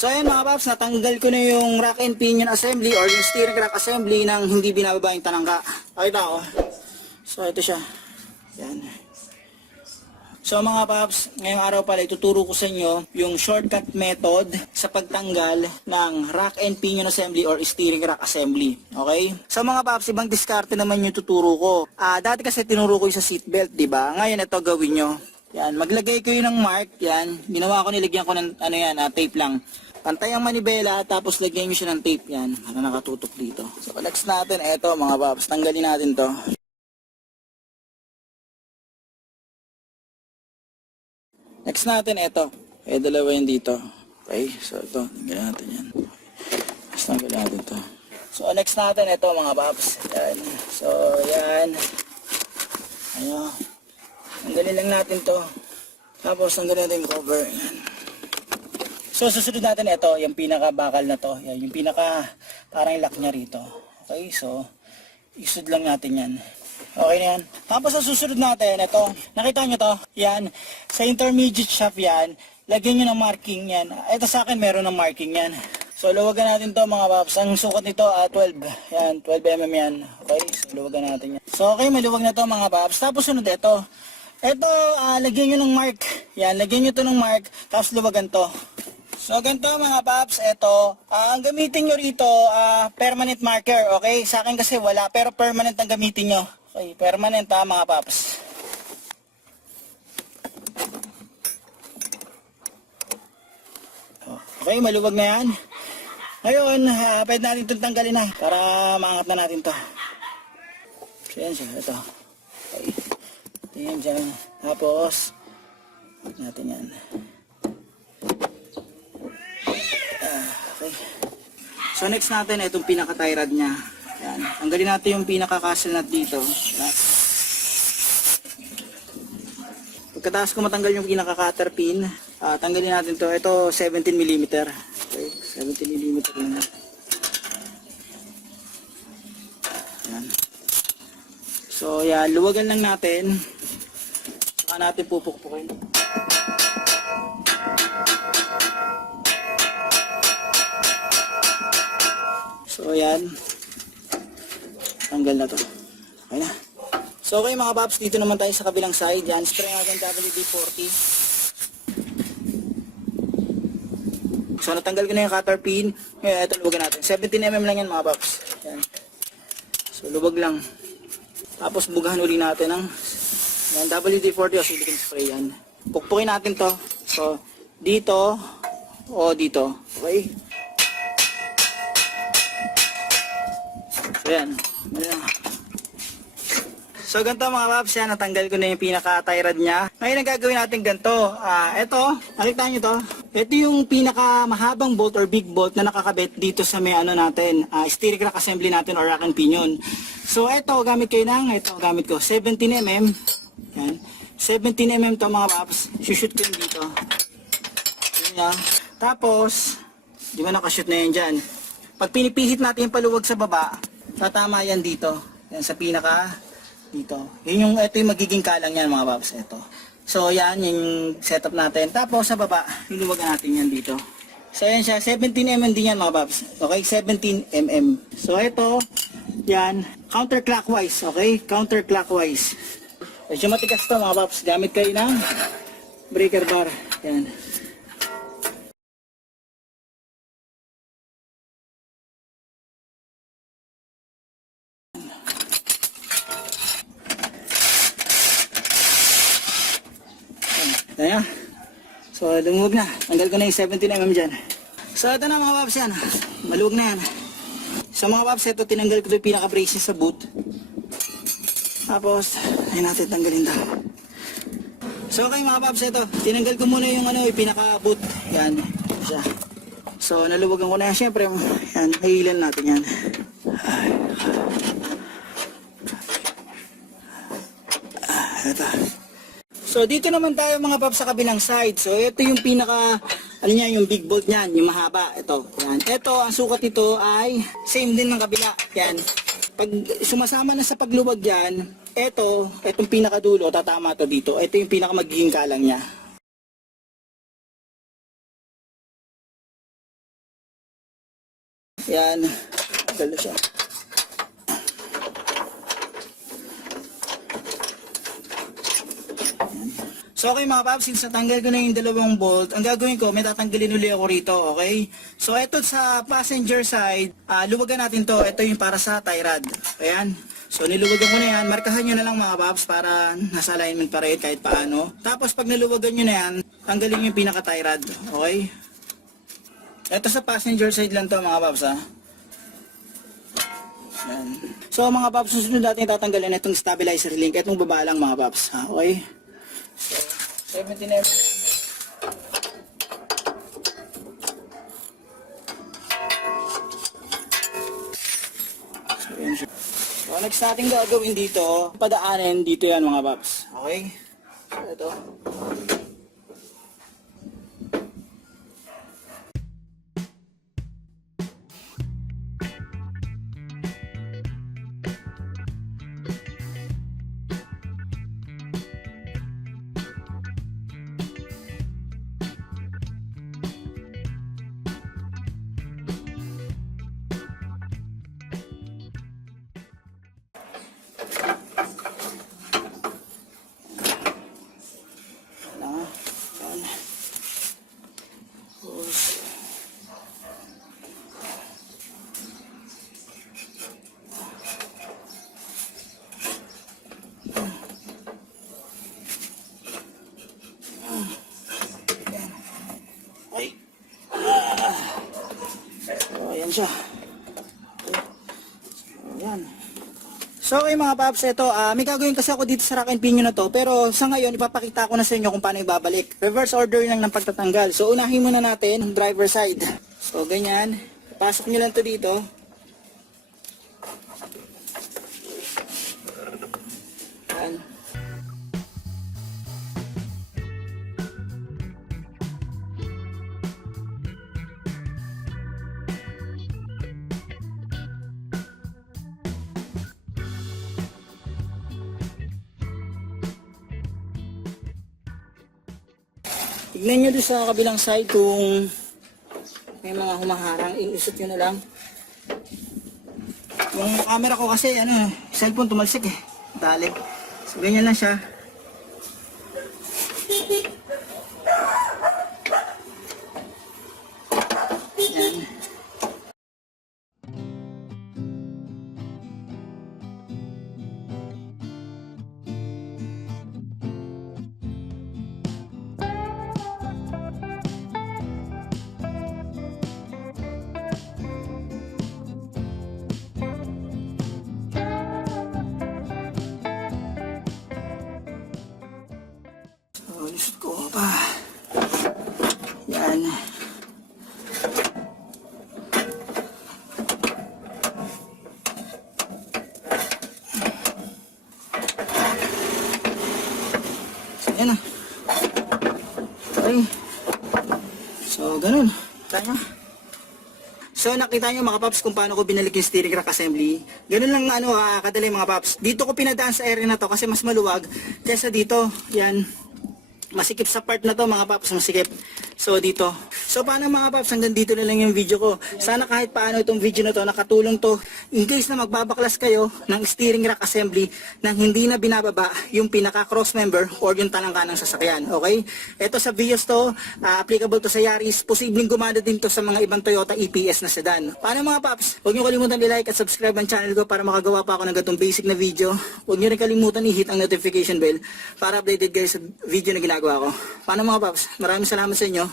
So ayun mga paps, natanggal ko na yung rack and pinion assembly or yung steering rack assembly ng hindi binababa yung tanangka. Pakita ko. So ito siya. Yan. So mga paps, ngayong araw pala ituturo ko sa inyo yung shortcut method sa pagtanggal ng rack and pinion assembly or steering rack assembly. Okay? So mga paps, ibang diskarte naman yung tuturo ko. Dati kasi tinuro ko yung sa seatbelt, di ba? Ngayon ito gawin nyo. Yan, maglagay kayo ng mark. Yan, ginawa ko, nilagyan ko ng tape lang. Pantay ang manibela, tapos lagyan nyo siya ng tape. Yan, para nakatutok dito. So next natin, eto mga paps, tanggalin natin to. Next natin, ito. Dalawa yun dito. Okay, so ito, tanggalin natin yan. Tapos tanggalin natin to. So next natin, ito mga paps. Yan. So yan. Ayan. Tanggalin lang natin to. Tapos tanggalin natin yung cover. Yan. So susunod natin ito, yung pinaka-bakal na to. Yan, yung pinaka parang lock niya rito. Okay, so isud lang natin yan. Okay na yan. Tapos sa susunod natin, ito, nakita nyo to? Yan, sa intermediate shaft yan, lagyan nyo ng marking yan. Ito sa akin meron ng marking yan. So luwagan natin to mga paps. Ang sukat nito 12. Yan, 12 mm yan. Okay, so luwagan natin yan. So okay, maluwag na to mga paps. Tapos sunod ito. Ito, lagyan nyo ng mark. Yan, lagyan nyo to ng mark. Tapos luwagan to. So ganito mga paps, ito, ang gamitin nyo rito, permanent marker, okay? Sa akin kasi wala, pero permanent ang gamitin nyo. Okay, permanent mga paps. Okay, maluwag na yan. Ngayon, pwede natin itong tanggalin na para maangat na natin to. So yan siya, ito. Okay, ito yan dyan. Tapos, natin yan. Okay. So next natin, itong pinaka-tie rod niya. Yan. Tanggalin natin yung pinaka-castle nut dito. Yan. Pagkatapos ko matanggal yung pinaka-cutter pin, tanggalin natin to. Ito 17 mm. Okay, 17 mm lang. Yan. So yan, luwagan lang natin. Saka natin pupukpukin. So yan, tanggal na to. Okay na. So okay mga paps, dito naman tayo sa kabilang side. Yan, spray natin WD-40. So natanggal ko na yung cutter pin. Ngayon ito luwagan natin. 17 mm lang yan mga paps. Yan. So luwag lang. Tapos bugahan uli natin ng yan, WD-40 o silicone spray yan. Pukpukin natin to. So dito o dito. Okay. Ayan. Ayan. So ganito mga paps, yan, natanggal ko na yung pinaka-tie rod niya. Ngayon ang gagawin natin ganito. Ito, nakita nyo to? Ito yung pinaka-mahabang bolt or big bolt na nakakabit dito sa may ano natin, steering rack assembly natin or rack and pinion. So ito, gamit kayo ng, ito gamit ko, 17 mm. Yan. 17 mm to mga paps. Shoot ko yun dito. Yan. Tapos, di ba nakashoot na yan dyan? Pag pinipihit natin yung paluwag sa baba, tatama yan dito. Yan sa pinaka dito. Yun yung, ito yung magiging kalang yan mga paps. Ito. So yan yung setup natin. Tapos sa baba, luluwagan natin yan dito. So yan siya, 17 mm din yan mga paps. Okay, 17 mm. So ito, yan, counterclockwise. Okay, counterclockwise. Medyo matigas to mga paps. Gamit kayo ng breaker bar. Yan. Ayan. So lumuwag na. Tanggal ko na yung 17 mm dyan. So ito na mga paps yan. Maluwag na yan. So mga paps, ito tinanggal ko yung pinaka-braces sa boot. Tapos, ayun natin tanggalin ito. So okay mga paps, ito. Tinanggal ko muna yung, yung pinaka-boot. Yan. Siya. So naluwagan ko na yan. Siyempre, yan. Hihilan natin yan. Ito. So dito naman tayo mga paps sa kabilang side. So ito yung pinaka ano niya, yung big bolt niyan, yung mahaba. Ito. Yan. Ito ang sukat nito ay same din ng kabila. Yan. Pag sumasama na sa pagluwag diyan, itong pinakadulo tatama to dito. Ito yung pinaka magiging kalang niya. Yan. Galo siya. So okay mga paps, since natanggal ko na yung dalawang bolt, ang gagawin ko, may tatanggalin uli ako rito, okay? So ito sa passenger side, luwagan natin to. Ito yung para sa tie rod. Ayan. So niluwagan ko na yan. Markahan nyo na lang mga paps para nasa alignment pa rin kahit paano. Tapos pag niluwagan nyo na yan, tanggalin yung pinaka tie rod. Okay? Ito sa passenger side lang to mga paps ha. Ayan. So mga paps, susunod natin tatanggalin itong stabilizer link. Itong baba lang mga paps. Ha? Okay? So, 17 mm. So, next natin gagawin dito, padaanin dito yan mga paps. Okay? So, ito. Ayan siya. Ayan. So okay mga paps, ito, may gagawin kasi ako dito sa rack and pinion na to, pero sa ngayon ipapakita ko na sa inyo kung paano ibabalik. Reverse order lang ng pagtatanggal. So unahin muna natin ang driver side. So ganyan, pasok nyo lang to dito. Ayan. Tignan nyo doon sa kabilang side kung may mga humaharang, iusot nyo na lang. Yung camera ko kasi, cellphone tumalsik eh. Dalig. So, ganyan lang siya. Yan. Lusot ko pa. Yan. So, yan na. Okay. So, ganun. Kaya. So nakita nyo mga paps kung paano ko binalik yung steering rack assembly. Ganun lang kadali mga paps. Dito ko pinadaan sa area na to kasi mas maluwag kaysa dito. Yan. Masikip sa part na to mga paps, masikip. So dito. So paano mga paps, hanggang dito na lang yung video ko. Sana kahit paano itong video na to nakatulong to in case na magbabaklas kayo ng steering rack assembly nang hindi na binababa yung pinaka cross member or yung talangka ng sasakyan. Okay? Ito sa Vios to, applicable to sa Yaris. Posibleng gumana din to sa mga ibang Toyota EPS na sedan. Paano mga paps? Huwag nyo kalimutan i-like at subscribe ang channel ko para makagawa pa ako ng ganitong basic na video. Huwag nyo rin kalimutan i-hit ang notification bell para updated guys sa video na ginagawa ko. Paano mga paps? Maraming salamat sa inyo.